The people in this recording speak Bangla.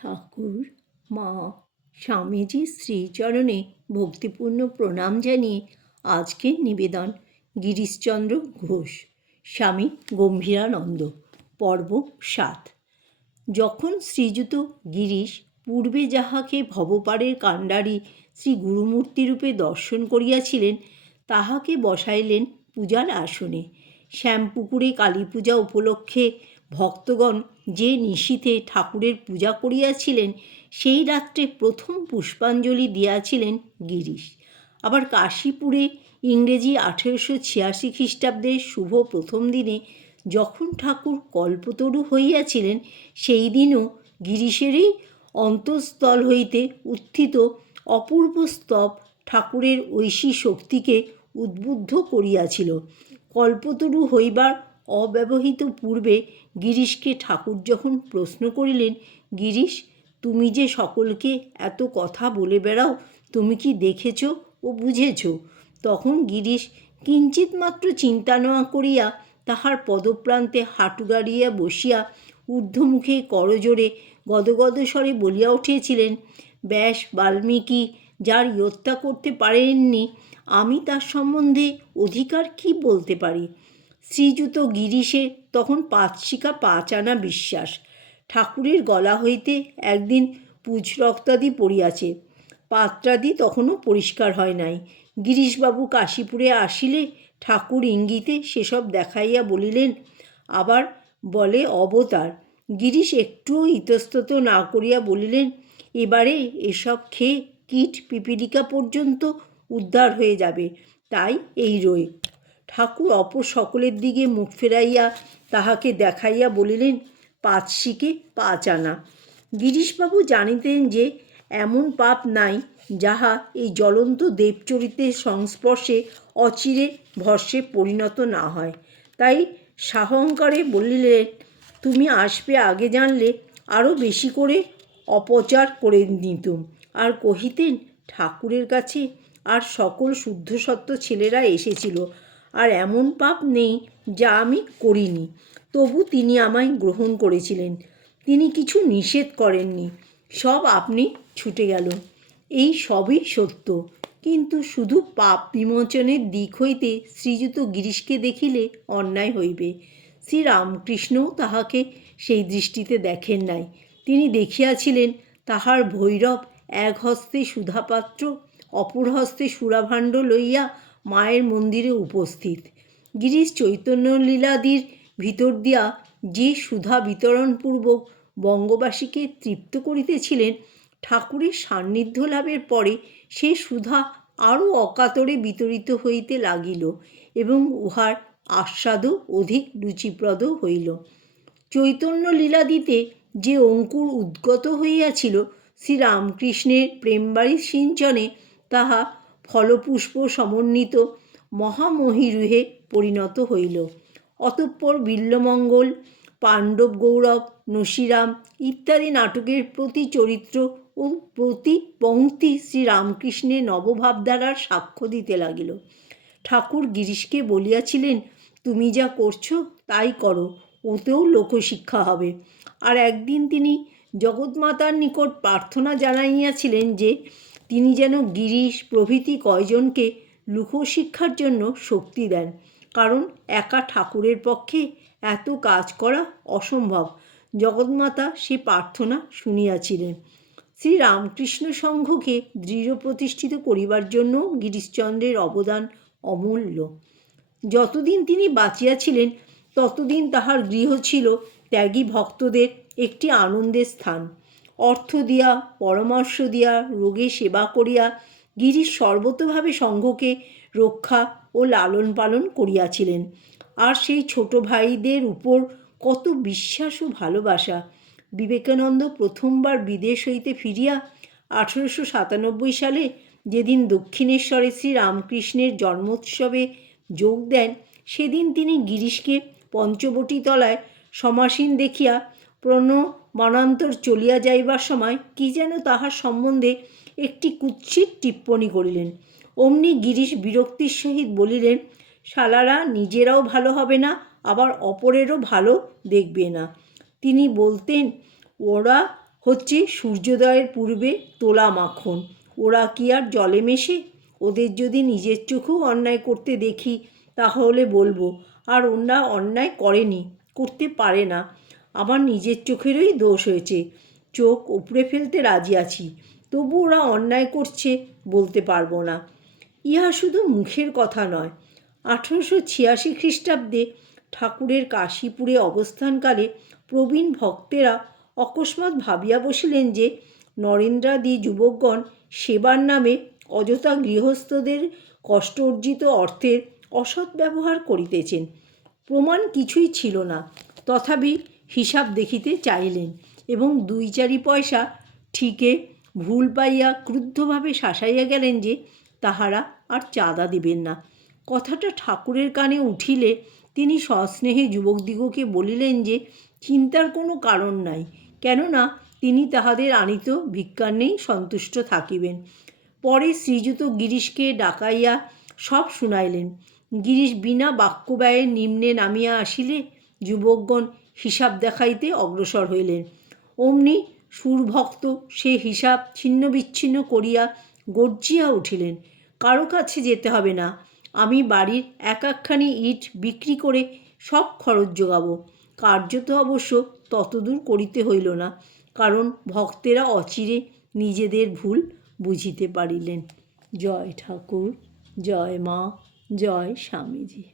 ঠাকুর, মা, স্বামীজির শ্রীচরণে ভক্তিপূর্ণ প্রণাম জানিয়ে আজকের নিবেদন গিরিশচন্দ্র ঘোষ, স্বামী গম্ভীরানন্দ, পর্ব 7। যখন শ্রীযুত গিরিশ পূর্বে যাহাকে ভবপারের কাণ্ডারী শ্রী গুরুমূর্তিরূপে দর্শন করিয়াছিলেন, তাহাকে বসাইলেন পূজার আসনে। শ্যামপুকুরে কালী পূজা উপলক্ষে ভক্তগণ যে নিশীথে ঠাকুরের পূজা করিয়াছিলেন, সেই রাত্রে প্রথম পুষ্পাঞ্জলি দিয়াছিলেন গিরিশ। আবার কাশীপুরে ইংরেজি 1886 খ্রিস্টাব্দের শুভ প্রথম দিনে যখন ঠাকুর কল্পতরু হইয়াছিলেন, সেই দিনও গিরিশেরই অন্তঃস্থল হইতে উত্থিত অপূর্ব স্তব ঠাকুরের ঐশী শক্তিকে উদ্বুদ্ধ করিয়াছিল। কল্পতরু হইবার অব্যবহিত পূর্বে গিরিশকে ঠাকুর যখন প্রশ্ন করিলেন, গিরিশ, তুমি যে সকলকে এত কথা বলে বেড়াও, তুমি কি দেখেছ ও বুঝেছ? তখন গিরিশ কিঞ্চিত মাত্র চিন্তা না করিয়া তাহার পদপ্রান্তে হাঁটু গাড়িয়া বসিয়া ঊর্ধ্বমুখে করজোড়ে গদগদ স্বরে বলিয়া উঠিয়াছিলেন, ব্যাস বাল্মীকি যার হত্যা করতে পারেননি, আমি তার সম্বন্ধে অধিকার কি বলতে পারি? শ্রীযুত গিরিশের তখন 5 শিকা 5 আনা বিশ্বাস। ঠাকুরের গলা হইতে একদিন পুজরক্তাদি পড়িয়াছে, পাত্রাদি তখনও পরিষ্কার হয় নাই। গিরিশবাবু কাশীপুরে আসিলে ঠাকুর ইঙ্গিতে সেসব দেখাইয়া বলিলেন, আবার বলে অবতার। গিরিশ একটুও ইতস্তত না করিয়া বলিলেন, এবারে এসব খেয়ে কীট পিপীলিকা পর্যন্ত উদ্ধার হয়ে যাবে, তাই এই রই। ঠাকুর অপর সকলের দিকে মুখ ফেরাইয়া তাহাকে দেখাইয়া বলিলেন, 5 শিকে 5 আনা। গিরিশবাবু জানিতেন যে এমন পাপ নাই যাহা এই জ্বলন্ত দেবচরিত্রের সংস্পর্শে অচিরে ভস্মে পরিণত না হয়। তাই সাহংকারে বলিলেন, তুমি আসবে আগে জানলে আরও বেশি করে অপচার করে নিতুম। আর কহিতেন, ঠাকুরের কাছে আর সকল শুদ্ধসত্ত্ব ছেলেরা এসেছিল, আর এমন পাপ নেই যা আমি করিনি, তবু তিনি আমায় গ্রহণ করেছিলেন। তিনি কিছু নিষেধ করেননি, সব আপনি ছুটে গেল। এই সবই সত্য, কিন্তু শুধু পাপ বিমোচনের দিক হইতে শ্রীযুত গিরিশকে দেখিলে অন্যায় হইবে। শ্রীরামকৃষ্ণও তাহাকে সেই দৃষ্টিতে দেখেন নাই। তিনি দেখিয়াছিলেন তাহার ভৈরব এক হস্তে সুধাপাত্র, অপর হস্তে সুরাভাণ্ড লইয়া মায়ের মন্দিরে উপস্থিত। গিরিশ চৈতন্যলীলাদির ভিতর দিয়া যে সুধা বিতরণপূর্বক বঙ্গবাসীকে তৃপ্ত করিতেছিলেন, ঠাকুরের সান্নিধ্য লাভের পরে সে সুধা আরও অকাতরে বিতরিত হইতে লাগিল এবং উহার আস্বাদও অধিক রুচিপ্রদ হইল। চৈতন্যলীলাদিতে যে অঙ্কুর উদ্গত হইয়াছিল, শ্রীরামকৃষ্ণের প্রেমবাড়ির সিঞ্চনে তাহা ফলপুষ্প সমন্বিত মহামহীরুহে পরিণত হইল। অতঃপর বিল্বমঙ্গল, পাণ্ডব গৌরব, নসিরাম ইত্যাদি নাটকের প্রতি চরিত্র ও প্রতি পংক্তি শ্রীরামকৃষ্ণের নবভাবধারার সাক্ষ্য দিতে লাগিল। ঠাকুর গিরিশকে বলিয়াছিলেন, তুমি যা করছো তাই করো, ওতেও লোকশিক্ষা হবে। আর একদিন তিনি জগৎমাতার নিকট প্রার্থনা জানাইয়াছিলেন যে তিনি যেন গিরিশ প্রভৃতি কয়জনকে লোকশিক্ষার জন্য শক্তি দেন, কারণ একা ঠাকুরের পক্ষে এত কাজ করা অসম্ভব। জগৎমাতা সে প্রার্থনা শুনিয়াছিলেন। শ্রীরামকৃষ্ণ সংঘকে দৃঢ় প্রতিষ্ঠিত করিবার জন্য গিরিশচন্দ্রের অবদান অমূল্য। যতদিন তিনি বাঁচিয়াছিলেন ততদিন তাহার গৃহ ছিল ত্যাগী ভক্তদের একটি আনন্দের স্থান। অর্থ দিয়া, পরামর্শ দিয়া, রোগে সেবা করিয়া গিরিশ সর্বতোভাবে সংঘকে রক্ষা ও লালন পালন করিয়াছিলেন। আর সেই ছোট ভাইদের উপর কত বিশ্বাস ও ভালোবাসা! বিবেকানন্দ প্রথমবার বিদেশ হইতে ফিরিয়া 1897 সালে যেদিন দক্ষিণেশ্বরে শ্রীরামকৃষ্ণের জন্মোৎসবে যোগ দেন, সেদিন তিনি গিরিশকে পঞ্চবটী তলায় সমাসীন দেখিয়া মনান্তর চলিয়া যাইবার সময় কি যেন তাহার সম্বন্ধে একটি কুৎসিত টিপ্পণী করিলেন। অমনি গিরিশ বিরক্তির সহিত বলিলেন, শালারা নিজেরাও ভালো হবে না, আবার অপরেরও ভালো দেখবে না। তিনি বলতেন, ওরা হচ্ছে সূর্যোদয়ের পূর্বে তোলা মাখন। ওরা কি আর জলে মেশে? ওদের যদি নিজের চোখেও অন্যায় করতে দেখি তাহলে বলবো আর ওরা অন্যায় করেনি, করতে পারে না। আমার নিজের চোখেরই দোষ হয়েছে, চোখ উপড়ে ফেলতে রাজি আছি, তবু ওরা অন্যায় করছে বলতে পারবো না। ইহা শুধু মুখের কথা নয়। 1886 খ্রিস্টাব্দে ঠাকুরের কাশীপুরে অবস্থানকালে প্রবীণ ভক্তেরা অকস্মাৎ ভাবিয়া বসিলেন যে নরেন্দ্রাদি যুবকগণ সেবার নামে অযথা গৃহস্থদের কষ্ট অর্জিত অর্থের অসৎ ব্যবহার করিতেছেন। প্রমাণ কিছুই ছিল না, তথাপি হিসাব দেখিতে চাইলেন এবং 2-4 পয়সা ঠিকে ভুল পাইয়া ক্রুদ্ধভাবে শাসাইয়া গেলেন যে তাহারা আর চাঁদা দিবেন না। কথাটা ঠাকুরের কানে উঠিলে তিনি সস্নেহে যুবকদিগকে বলিলেন যে চিন্তার কোনো কারণ নাই, কেননা তিনি তাহাদের আনিত ভিক্ষান্নেই সন্তুষ্ট থাকিবেন। পরে শ্রীযুত গিরিশকে ডাকাইয়া সব শুনাইলেন। গিরিশ বিনা বাক্যব্যয়ে নিম্নে নামিয়া আসিলে যুবকগণ হিসাব দেখাইতে অগ্রসর হইলেন। অমনি সুরভক্ত সে হিসাব ছিন্ন বিচ্ছিন্ন করিয়া গর্জিয়া উঠিলেন, কারো কাছে যেতে হবে না, আমি বাড়ির একখানি ইট বিক্রি করে সব খরচ যোগাব। কার্যত অবশ্য ততদূর করিতে হইল না, কারণ ভক্তেরা অচিরে নিজেদের ভুল বুঝিতে পারিলেন। জয় ঠাকুর, জয় মা, জয় স্বামীজি।